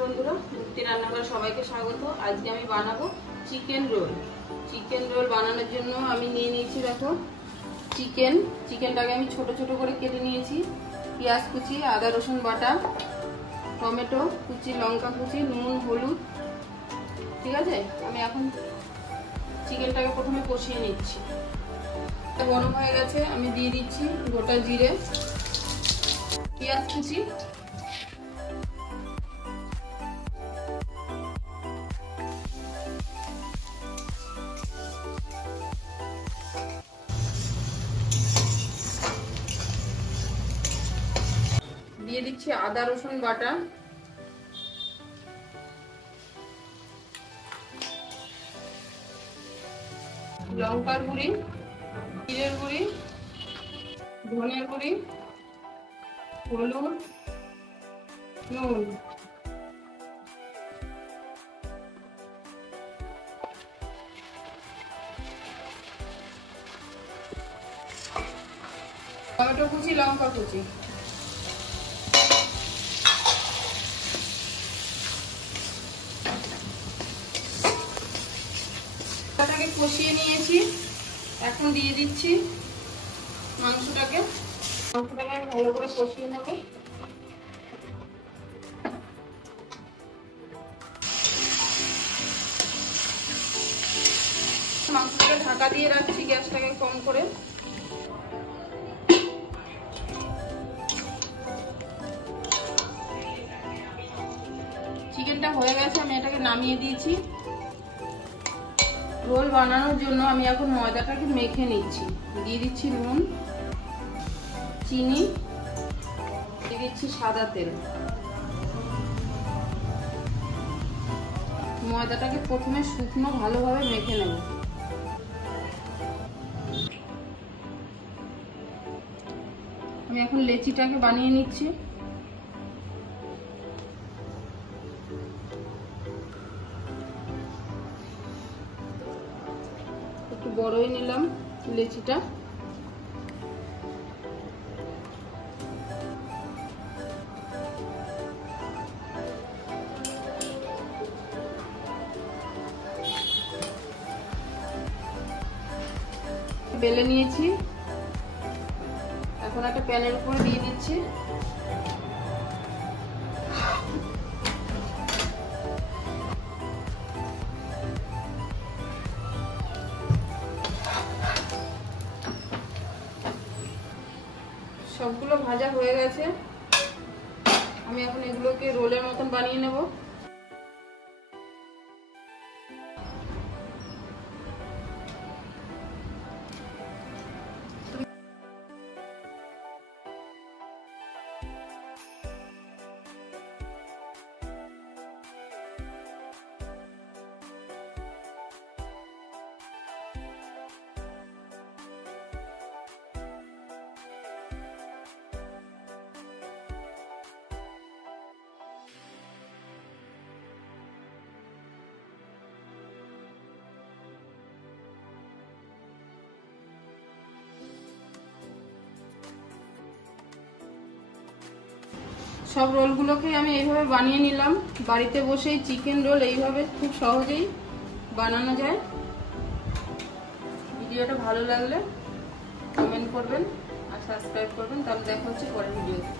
বন্ধুরা, মুক্তি রান্নাঘরে সবাইকে স্বাগত। আজকে আমি বানাবো চিকেন রোল। চিকেন রোল বানানোর জন্য আমি নিয়ে নিয়েছি, দেখো চিকেনটাকে আমি ছোট ছোট করে কেটে নিয়েছি। পেঁয়াজ কুচি, আদা রসুন বাটা, টমেটো কুচি, লঙ্কা কুচি, নুন, হলুদ। ঠিক আছে, আমি এখন চিকেনটাকে প্রথমে কষিয়ে নিচ্ছি। গরম হয়ে গেছে, আমি দিয়ে দিচ্ছি গোটা জিরে, পেঁয়াজ কুচি, দিয়ে দিচ্ছি আদা রসুন বাটা, লঙ্কার গুঁড়ি, জিরের গুঁড়ি, ধনের গুঁড়ি, হলুদ, নুন। টমেটো কুচি, লঙ্কা কুচি। কষিয়ে নিয়েছি, এখন দিয়ে দিচ্ছি মাংসটাকে ভালো করে কষিয়ে নেব। মাংসটাকে ঢাকা দিয়ে রাখছি, গ্যাসটাকে কম করে। চিকেনটা হয়ে গেছে, আমি এটাকে নামিয়ে দিয়েছি। রোল বানানোর জন্য আমি এখন ময়দাটাকে মেখে নিচ্ছি। দিয়ে দিচ্ছি নুন, চিনি, দিয়ে দিচ্ছি সাদা তেল। ময়দাটাকে প্রথমে শুকনো ভালোভাবে মেখে নেব। আমি এখন লেচিটাকে বানিয়ে নিচ্ছি। একটু বড়ই নিলাম লেচিটা। বেলে নিয়েছি, এখন একটা প্যানের উপরে দিয়ে দিচ্ছি। সবগুলো ভাজা হয়ে গেছে, আমি এখন এগুলোকে রোলের মতন বানিয়ে নেব। সব রোলগুলোকে আমি এইভাবে বানিয়ে নিলাম। বাড়িতে বসেই চিকেন রোল এইভাবে খুব সহজেই বানানো যায়। ভিডিওটা ভালো লাগলে কমেন্ট করবেন আর সাবস্ক্রাইব করবেন। তাহলে দেখা হচ্ছে পরের ভিডিওতে।